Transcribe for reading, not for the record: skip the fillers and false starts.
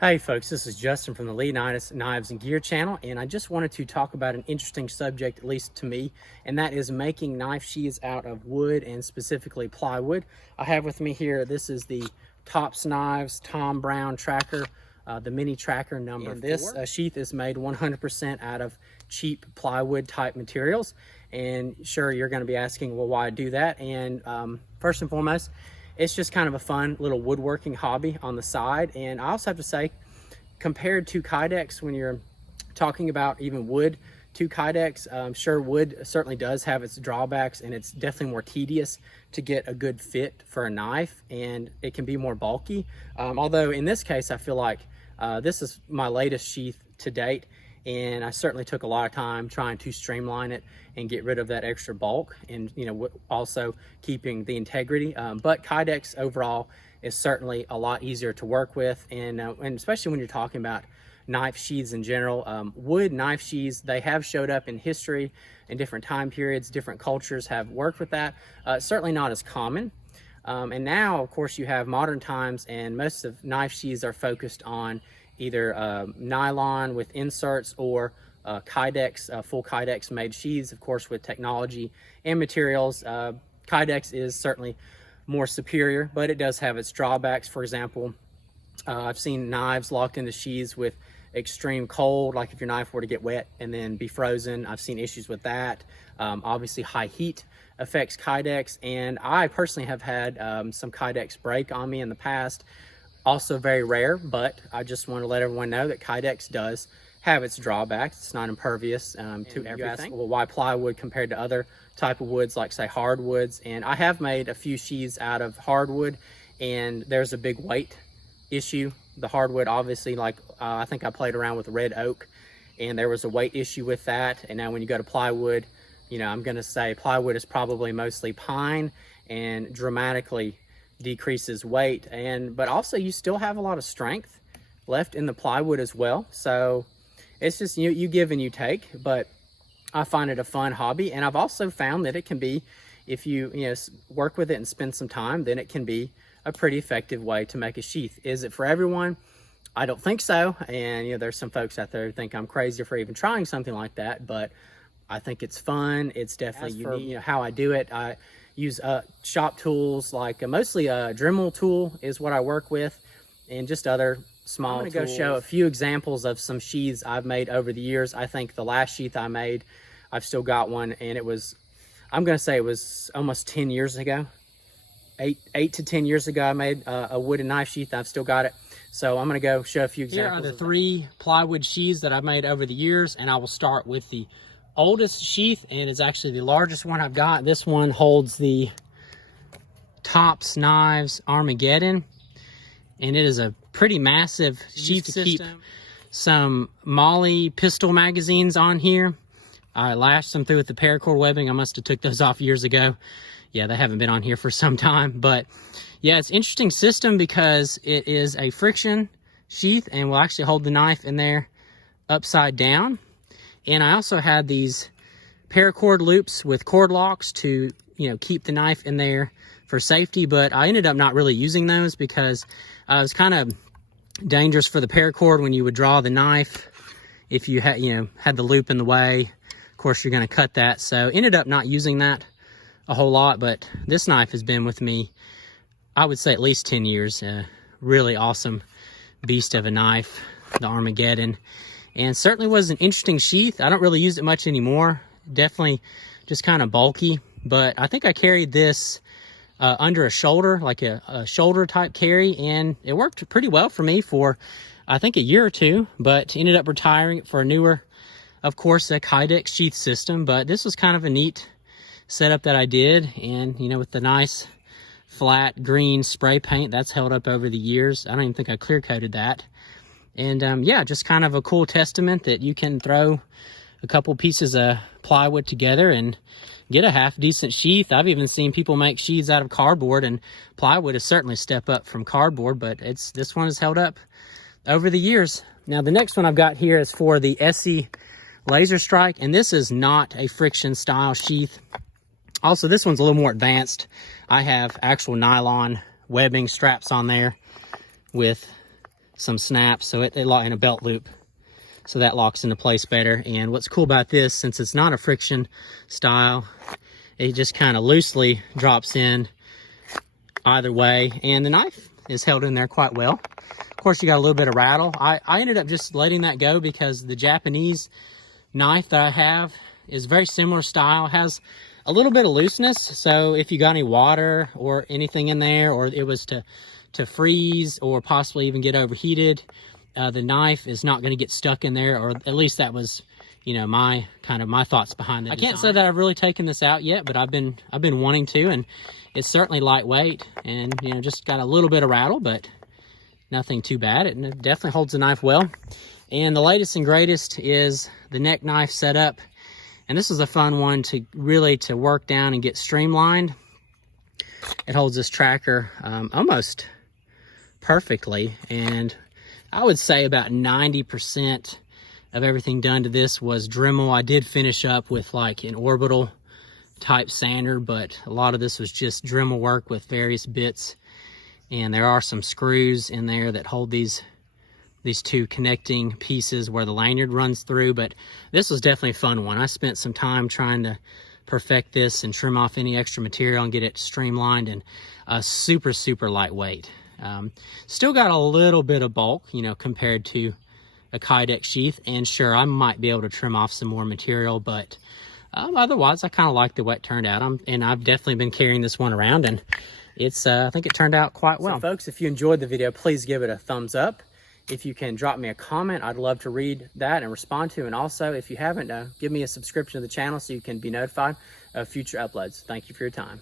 Hey folks, this is Justin from the Leonidas Knives and Gear channel, and I just wanted to talk about an interesting subject, at least to me, and that is making knife sheaths out of wood and specifically plywood. I have with me here, this is the Tops Knives Tom Brown Tracker, the mini tracker number 4. This sheath is made 100% out of cheap plywood type materials, and sure, you're going to be asking, well, why do that? And first and foremost, it's just kind of a fun little woodworking hobby on the side. And I also have to say, compared to Kydex, when you're talking about even wood to Kydex, sure, wood certainly does have its drawbacks, and it's definitely more tedious to get a good fit for a knife, and it can be more bulky. Although in this case, I feel like this is my latest sheath to date, and I certainly took a lot of time trying to streamline it and get rid of that extra bulk, and also keeping the integrity. But Kydex overall is certainly a lot easier to work with, and especially when you're talking about knife sheaths in general. Wood knife sheaths, they have showed up in history in different time periods. Different cultures have worked with that. Certainly not as common. And now, of course, you have modern times, and most of knife sheaths are focused on either nylon with inserts or Kydex, full Kydex made sheaths, of course, with technology and materials. Kydex is certainly more superior, but it does have its drawbacks. For example, I've seen knives locked into sheaths with extreme cold, like if your knife were to get wet and then be frozen. I've seen issues with that. Obviously, high heat affects Kydex, and I personally have had some Kydex break on me in the past. Also very rare, but I just want to let everyone know that Kydex does have its drawbacks. It's not impervious to everything. Ask, well, why plywood compared to other type of woods, like say hardwoods? And I have made a few sheaths out of hardwood, and there's a big weight issue. The hardwood, obviously, like I think I played around with red oak, and there was a weight issue with that. And now when you go to plywood, I'm going to say plywood is probably mostly pine and dramatically decreases weight, but also you still have a lot of strength left in the plywood as well. So it's just you give and you take, but I find it a fun hobby. And I've also found that it can be, if you work with it and spend some time, then it can be a pretty effective way to make a sheath. Is it for everyone? I don't think so. And there's some folks out there who think I'm crazy for even trying something like that, but I think it's fun. It's definitely unique. How I do it, I use shop tools, like mostly a Dremel tool is what I work with, and just other small tools. I'm going to go show a few examples of some sheaths I've made over the years. I think the last sheath I made, I've still got one, and it was, I'm going to say it was almost 10 years ago. 8 to 10 years ago, I made a wooden knife sheath. I've still got it. So I'm going to go show a few examples. Here are the 3 plywood sheaths that I've made over the years, and I will start with the oldest sheath, and it's actually the largest one I've got. This one holds the Tops Knives Armageddon, and it is a pretty massive sheath to keep some Molly pistol magazines on here. I lashed them through with the paracord webbing. I must have took those off years ago. Yeah, they haven't been on here for some time, but yeah, it's an interesting system because it is a friction sheath and will actually hold the knife in there upside down. And I also had these paracord loops with cord locks to, keep the knife in there for safety, but I ended up not really using those because it was kind of dangerous for the paracord when you would draw the knife. If you had, had the loop in the way, of course you're going to cut that. So ended up not using that a whole lot, but this knife has been with me, I would say, at least 10 years. Really awesome beast of a knife, the Armageddon. And certainly was an interesting sheath. I don't really use it much anymore. Definitely just kind of bulky. But I think I carried this under a shoulder, like a shoulder type carry. And it worked pretty well for me for, I think, a year or two. But ended up retiring it for a newer, of course, a Kydex sheath system. But this was kind of a neat setup that I did. And, with the nice flat green spray paint, that's held up over the years. I don't even think I clear coated that. And yeah, just kind of a cool testament that you can throw a couple pieces of plywood together and get a half decent sheath. I've even seen people make sheaths out of cardboard, and plywood is certainly a step up from cardboard, but this one has held up over the years. Now the next one I've got here is for the SE Laser Strike, and this is not a friction style sheath. Also, this one's a little more advanced. I have actual nylon webbing straps on there with some snaps, so it in a belt loop, so that locks into place better. And what's cool about this, since it's not a friction style, it just kind of loosely drops in either way, and the knife is held in there quite well. Of course, you got a little bit of rattle. I ended up just letting that go because the Japanese knife that I have is very similar style, has a little bit of looseness, so if you got any water or anything in there, or it was to freeze or possibly even get overheated, the knife is not going to get stuck in there, or at least that was, you know, my thoughts behind it. I can't say that I've really taken this out yet, but I've been wanting to, and it's certainly lightweight, and you know, just got a little bit of rattle, but nothing too bad. It definitely holds the knife well. And the latest and greatest is the neck knife setup, and this is a fun one to really work down and get streamlined. It holds this tracker almost perfectly, and I would say about 90% of everything done to this was Dremel. I did finish up with like an orbital type sander, but a lot of this was just Dremel work with various bits, and there are some screws in there that hold these two connecting pieces where the lanyard runs through. But this was definitely a fun one. I spent some time trying to perfect this and trim off any extra material and get it streamlined, and super lightweight. Still got a little bit of bulk, you know, compared to a Kydex sheath, and sure, I might be able to trim off some more material, but otherwise I kind of like the way it turned out. And I've definitely been carrying this one around, and it's I think it turned out quite well. So folks, if you enjoyed the video, please give it a thumbs up. If you can drop me a comment, I'd love to read that and respond to. And also, if you haven't, give me a subscription to the channel so you can be notified of future uploads. Thank you for your time.